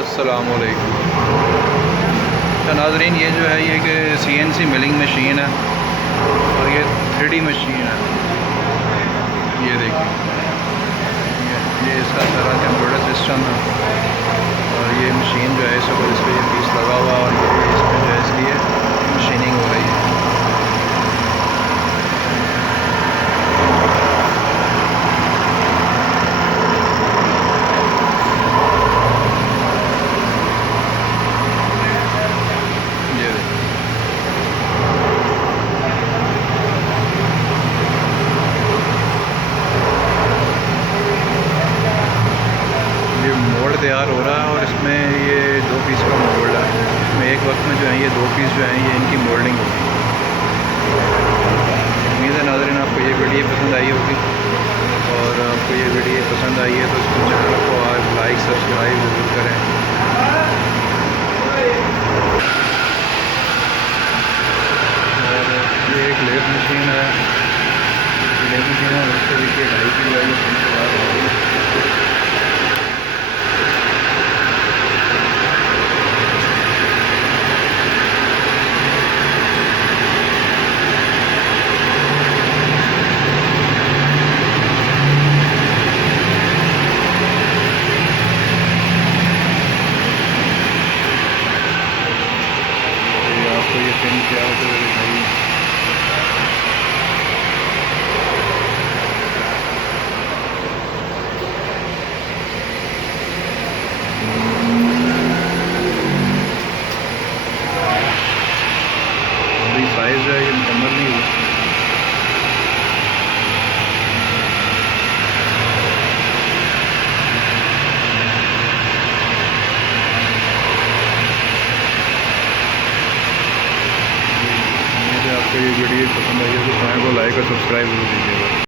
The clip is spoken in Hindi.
अस्सलामुअलैकुम। तो नाज़रीन, ये जो है ये कि CNC मिलिंग मशीन है और ये 3D मशीन है। ये देखिए, ये इसका सारा कंप्यूटर सिस्टम है और ये मशीन जो है इस पर ये पीस लगा हुआ और ये इसमें जो है इसकी मशीनिंग हो रही है। ये मोल्ड तैयार हो रहा है और इसमें ये 2 पीस का मोल्ड है। इसमें एक वक्त में जो है ये 2 पीस जो है ये इनकी मोल्डिंग होगी। उम्मीद है नाज़रीन आपको ये वीडियो पसंद आई होगी और आपको ये वीडियो पसंद आई है तो इसको चैनल को आप लाइक सब्सक्राइब ज़रूर करें। और ये एक लेथ मशीन है, लेथ मशीन है, उससे देखिए 2.5 किलो वाली मशीन तैयार हो रही है। आपको ये पिन क्या होता है दिखाइए। अभी साइज़ है ये मुकम्मल नहीं हुआ। आपको ये वीडियो पसंद आई है तो चैनल को लाइक और सब्सक्राइब जरूर कीजिएगा।